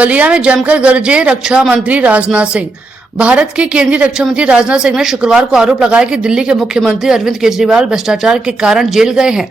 बलिया में जमकर गरजे रक्षा मंत्री राजनाथ सिंह। भारत के केंद्रीय रक्षा मंत्री राजनाथ सिंह ने शुक्रवार को आरोप लगाया कि दिल्ली के मुख्यमंत्री अरविंद केजरीवाल भ्रष्टाचार के कारण जेल गए हैं।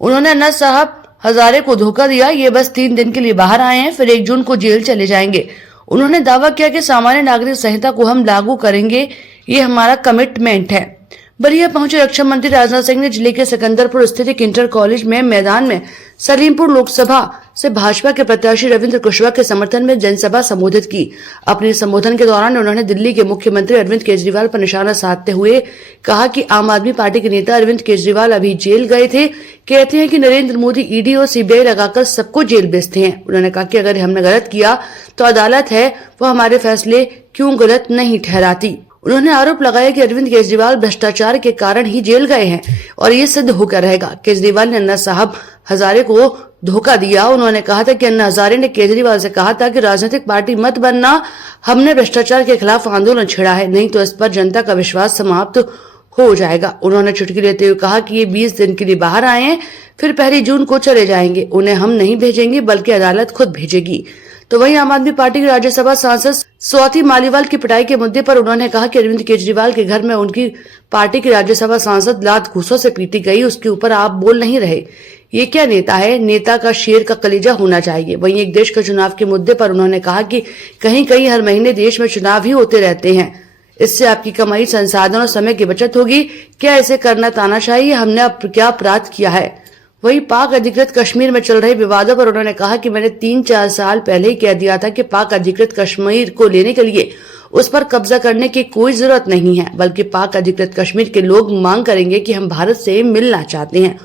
उन्होंने अन्ना साहब हजारे को धोखा दिया, ये बस 3 दिन के लिए बाहर आए हैं, फिर 1 जून को जेल चले जाएंगे। उन्होंने दावा किया कि सामान्य नागरिक संहिता को हम लागू करेंगे, ये हमारा कमिटमेंट है। बलिया पहुंचे रक्षा मंत्री राजनाथ सिंह ने जिले के सिकंदरपुर स्थित एक इंटर कॉलेज में मैदान में सलीमपुर लोकसभा से भाजपा के प्रत्याशी रविंद्र कुशवाहा के समर्थन में जनसभा संबोधित की। अपने संबोधन के दौरान उन्होंने दिल्ली के मुख्यमंत्री अरविंद केजरीवाल पर निशाना साधते हुए कहा कि आम आदमी पार्टी के नेता अरविंद केजरीवाल अभी जेल गए थे। कहते हैं कि नरेंद्र मोदी ईडी और सीबीआई लगाकर सबको जेल भेजते हैं। उन्होंने कहा कि अगर हमने गलत किया तो अदालत है, वो हमारे फैसले क्यों गलत नहीं ठहराती। उन्होंने आरोप लगाया कि अरविंद केजरीवाल भ्रष्टाचार के कारण ही जेल गए हैं और ये सिद्ध होकर रहेगा। केजरीवाल ने अन्ना साहब हजारे को धोखा दिया। उन्होंने कहा था कि अन्ना हजारे ने केजरीवाल से कहा था कि राजनीतिक पार्टी मत बनना, हमने भ्रष्टाचार के खिलाफ आंदोलन छेड़ा है, नहीं तो इस पर जनता का विश्वास समाप्त हो जाएगा। उन्होंने चुटकी लेते हुए कहा कि ये 20 दिन के लिए बाहर आए हैं, फिर 1 जून को चले जाएंगे। उन्हें हम नहीं भेजेंगे बल्कि अदालत खुद भेजेगी। तो वहीं आम आदमी पार्टी के राज्यसभा सांसद स्वाति मालीवाल की पिटाई के मुद्दे पर उन्होंने कहा कि अरविंद केजरीवाल के घर में उनकी पार्टी की राज्यसभा सांसद लात घूसों से पीटी गई, उसके ऊपर आप बोल नहीं रहे। ये क्या नेता है? नेता का शेर का कलेजा होना चाहिए। वहीं एक देश के चुनाव के मुद्दे पर उन्होंने कहा कि कहीं कहीं हर महीने देश में चुनाव ही होते रहते हैं, इससे आपकी कमाई, संसाधन और समय की बचत होगी। क्या इसे करना तानाशाही? हमने अब क्या अपराध किया है? वहीं पाक अधिकृत कश्मीर में चल रहे विवादों पर उन्होंने कहा कि मैंने 3-4 साल पहले ही कह दिया था कि पाक अधिकृत कश्मीर को लेने के लिए उस पर कब्जा करने की कोई जरूरत नहीं है, बल्कि पाक अधिकृत कश्मीर के लोग मांग करेंगे कि हम भारत से मिलना चाहते हैं।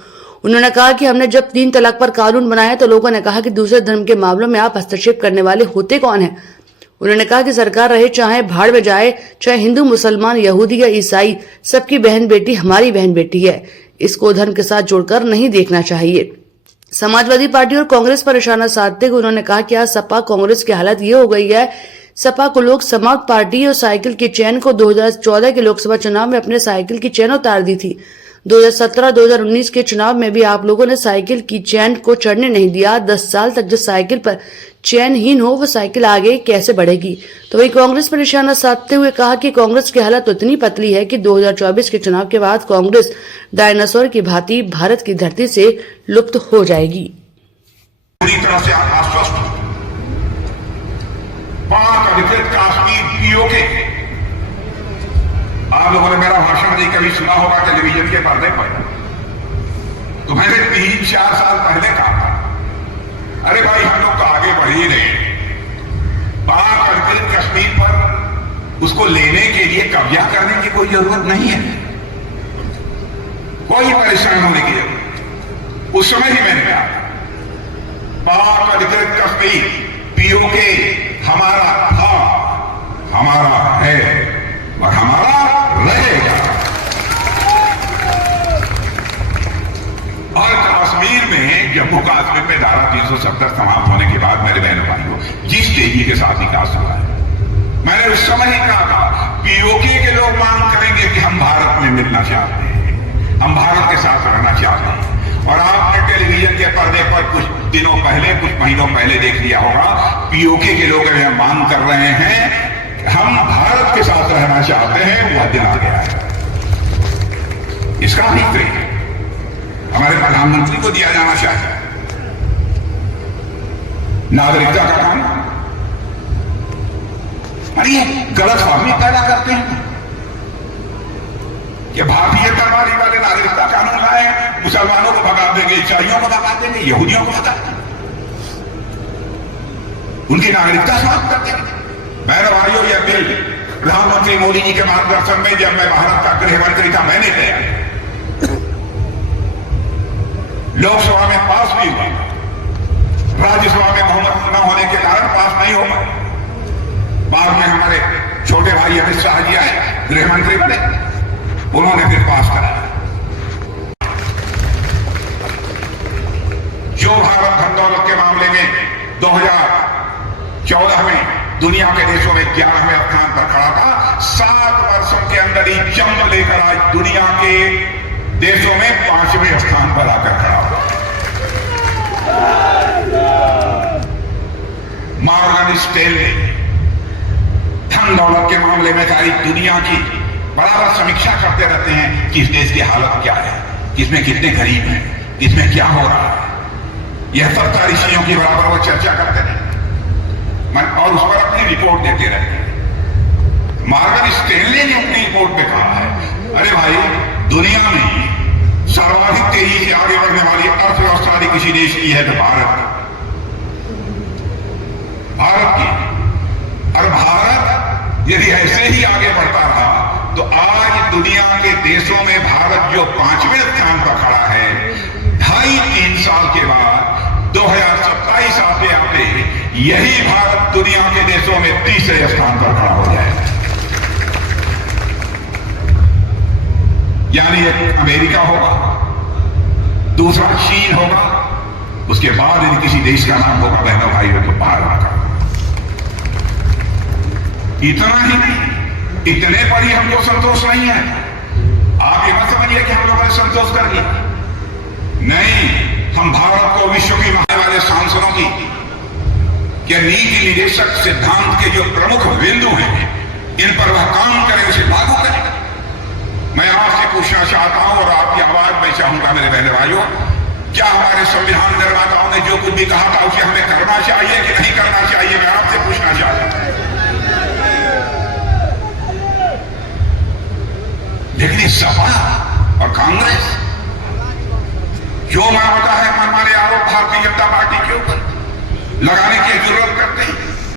उन्होंने कहा कि हमने जब 3 तलाक पर कानून बनाया तो लोगों ने कहा कि दूसरे धर्म के मामलों में आप हस्तक्षेप करने वाले होते कौन है। उन्होंने कहा कि सरकार रहे चाहे भाड़ में जाए, चाहे हिंदू, मुसलमान, यहूदी या ईसाई, सबकी बहन बेटी हमारी बहन बेटी है। इसको धर्म के साथ जोड़कर नहीं देखना चाहिए। समाजवादी पार्टी और कांग्रेस पर निशाना साधते हुए उन्होंने कहा कि आज सपा कांग्रेस की हालत ये हो गई है। सपा को लोग समाप्त पार्टी और साइकिल की चैन को 2014 के लोकसभा चुनाव में अपने साइकिल की चैन उतार दी थी। 2017-2019 के चुनाव में भी आप लोगों ने साइकिल की चैन को चढ़ने नहीं दिया। 10 साल तक जो साइकिल पर चैनहीन हो, वो साइकिल आगे कैसे बढ़ेगी। तो वही कांग्रेस पर निशाना साधते हुए कहा कि कांग्रेस की हालत इतनी पतली है कि 2024 के चुनाव के बाद कांग्रेस डायनासोर की भांति भारत की धरती से लुप्त हो जाएगी। पूरी तरह से आश्वस्त पाक अधिकृत कश्मीर पीओके, आप लोगों ने मेरा भाषण नहीं कभी सुना होगा टेलीविजन के पर्दे पर, तो मैंने 3-4 साल पहले कहा, अरे भाई हम लोग तो आगे बढ़ ही रहे हैं। पाक अधिकृत कश्मीर पर उसको लेने के लिए कब्जा करने की कोई जरूरत नहीं है, कोई परेशान होने की जरूरत। उस समय ही मैंने कहा पाक अधिकृत कश्मीर पीओके हमारा था, हमारा है और हमारा रहेगा। और कश्मीर में जम्मू कश्मीर में धारा 370 समाप्त होने के बाद मेरे बहनों भाइयों जिस तेजी के साथ विकास हुआ है, मैंने उस समय ही कहा था पीओके के लोग मांग करेंगे कि हम भारत में मिलना चाहते हैं, हम भारत के साथ रहना चाहते हैं। और आपने टेलीविजन के पर्दे पर कुछ दिनोmək पहले, कुछ महीनों पहले देख लिया होगा, पीओके के लोग यह मांग कर रहे हैं हम भारत के साथ रहना चाहते हैं। वह दिन आ गया है, इसका अधिकृत हमारे प्रधानमंत्री को दिया जाना चाहिए। नागरिकता का काम, अरे गलतफहमी पैदा करते हैं कि भारतीय तरवारी वाले नागरिकता कानून लाए, मुसलमानों को भगा देंगे, ईसाइयों को भगा देंगे, यहूदियों को भगा देंगे, उनकी नागरिकता समाप्त कर देंगे। बहनों भाइयों, यह बिल प्रधानमंत्री मोदी जी के मार्गदर्शन में जब मैं भारत का गृह मंत्री था मैंने लिया, लोकसभा में पास भी हुआ, राज्यसभा में बहुमत न होने के कारण पास नहीं हो पाया। बाद में हमारे छोटे भाई अमित शाह जी आए, गृह मंत्री बने, उन्होंने फिर पास कराया। जो भारत धन दौलत के मामले में 2014 में दुनिया के देशों में 11वें स्थान पर खड़ा था, 7 वर्षों के अंदर ही जंप लेकर आज दुनिया के देशों में 5वें स्थान पर आकर खड़ा हुआ। मॉर्गन स्टैनली धन दौलत के मामले में सारी दुनिया की बराबर समीक्षा करते रहते हैं कि इस देश की हालत क्या है, किसमें कितने गरीब हैं, किसमें क्या हो रहा है। यह सब सारी चीजों की बराबर वो चर्चा करते हैं और उस पर अपनी रिपोर्ट देते रहते हैं। मॉर्गन स्टैनली ने अपनी रिपोर्ट में कहा है, अरे भाई, दुनिया में सर्वाधिक तेजी से आगे बढ़ने वाली अर्थव्यवस्था यदि किसी देश की है तो भारत की। और भारत यदि ऐसे ही आगे बढ़ता रहा तो आज दुनिया के देशों में भारत जो 5वें स्थान पर खड़ा है, 2.5-3 साल के बाद 2027 आते आते यही भारत दुनिया के देशों में 30वें स्थान पर खड़ा हो जाए। यानी एक अमेरिका होगा, दूसरा चीन होगा, उसके बाद यदि किसी देश का नाम होगा बहनों भाइयों तो भारत का। इतना ही नहीं, इतने पर ही हमको संतोष नहीं है। आप ये मत समझिए कि हम लोगों ने संतोष कर लिया, नहीं। हम भारत को विश्व की मानने वाले सांसदों की के नीति निदेशक सिद्धांत के जो प्रमुख बिंदु हैं, इन पर वह काम करें, उसे लागू करें। मैं आपसे पूछना चाहता हूं और आपकी आवाज मैं चाहूंगा मेरे बहने भाइयों, क्या हमारे संविधान निर्माताओं ने जो कुछ भी कहा था उसे हमें करना चाहिए कि नहीं करना चाहिए? मैं आपसे पूछना चाहता हूं।